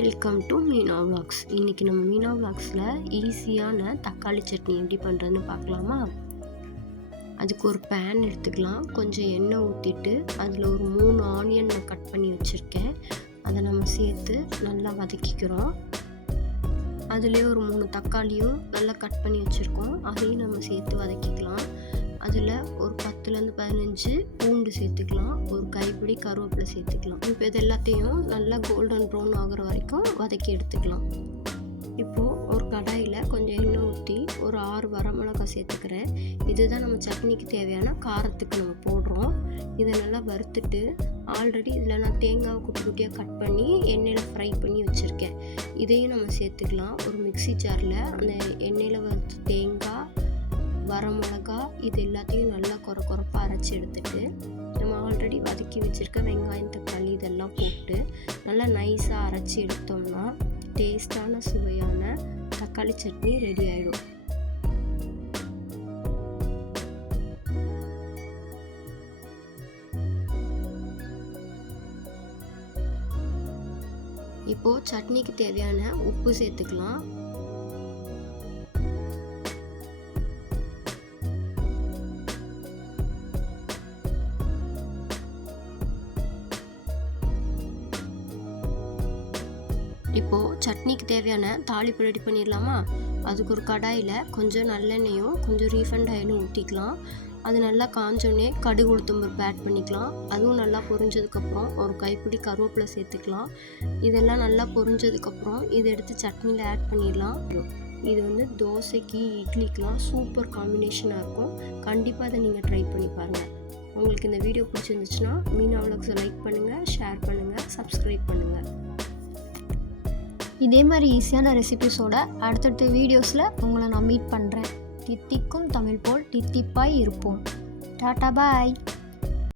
Welcome to Meena vlogs. இன்றைக்கி நம்ம மீனா விலாக்ஸில் ஈஸியான தக்காளி சட்னி எப்படி பண்ணுறதுன்னு பார்க்கலாமா? அதுக்கு ஒரு பேன் எடுத்துக்கலாம். கொஞ்சம் எண்ணெய் ஊற்றிட்டு அதில் ஒரு 3 ஆனியன் நான் கட் பண்ணி வச்சுருக்கேன். அதை நம்ம சேர்த்து நல்லா வதக்கிக்கிறோம். அதிலே ஒரு 3 தக்காளியும் நல்லா கட் பண்ணி வச்சுருக்கோம். அதையும் நம்ம சேர்த்து வதக்கிக்கலாம். அதில் ஒரு 10லேருந்து 15 பூண்டு சேர்த்துக்கலாம். ஒரு கைப்பிடி கருவேப்பிலை சேர்த்துக்கலாம். இப்போ இது எல்லாத்தையும் நல்லா கோல்டன் ப்ரௌன் ஆகிற வரைக்கும் வதக்கி எடுத்துக்கலாம். இப்போது ஒரு கடாயில் கொஞ்சம் எண்ணெய் ஊற்றி ஒரு 6 வரமிளகாய் சேர்த்துக்கிறேன். இதுதான் நம்ம சட்னிக்கு தேவையான காரத்துக்கு நம்ம போடுறோம். இதை நல்லா வறுத்துட்டு ஆல்ரெடி இதில் நான் தேங்காவை குட்டி குட்டியாக கட் பண்ணி எண்ணெயில் ஃப்ரை பண்ணி வச்சுருக்கேன். இதையும் நம்ம சேர்த்துக்கலாம். ஒரு மிக்ஸி ஜாரில் அந்த எண்ணெயில் வறுத்து தேங்காய், வரமிளகா இது எல்லாத்தையும் நல்லா கொரப்பாக அரைச்சி எடுத்துட்டு நம்ம ஆல்ரெடி வதக்கி வச்சுருக்க வெங்காயம், தக்காளி இதெல்லாம் போட்டு நல்லா நைஸாக அரைச்சி எடுத்தோம்னா டேஸ்டான சுவையான தக்காளி சட்னி ரெடி ஆகிடும். இப்போது சட்னிக்கு தேவையான உப்பு சேர்த்துக்கலாம். இப்போது சட்னிக்கு தேவையான தாளிப்பு ரெடி பண்ணிடலாமா? அதுக்கு ஒரு கடாயில் கொஞ்சம் நல்லெண்ணெயும் கொஞ்சம் ரீஃபைண்ட் ஆயிலும் ஊற்றிக்கலாம். அது நல்லா காஞ்சோடனே கடுகு உளுத்தம் பருப்பு ஆட் பண்ணிக்கலாம். அதுவும் நல்லா பொரிஞ்சதுக்கப்புறம் ஒரு கைப்பிடி கருவேப்பிலை சேர்த்துக்கலாம். இதெல்லாம் நல்லா பொரிஞ்சதுக்கப்புறம் இதை எடுத்து சட்னியில் ஆட் பண்ணிடலாம். இது தோசைக்கு, இட்லிக்கெலாம் சூப்பர் காம்பினேஷனாக இருக்கும். கண்டிப்பாக அதை நீங்கள் ட்ரை பண்ணி பாருங்கள். உங்களுக்கு இந்த வீடியோ பிடிச்சிருந்துச்சுன்னா மீனா விலாக்ஸை லைக் பண்ணுங்கள், ஷேர் பண்ணுங்கள், சப்ஸ்கிரைப் பண்ணுங்கள். இதே மாதிரி ஈஸியான ரெசிபிஸோட அடுத்தடுத்த வீடியோஸில் உங்களை நான் மீட் பண்ணுறேன். தித்திக்கும் தமிழ் போல் தித்திப்பாய் இருப்போம். டாட்டா பாய்.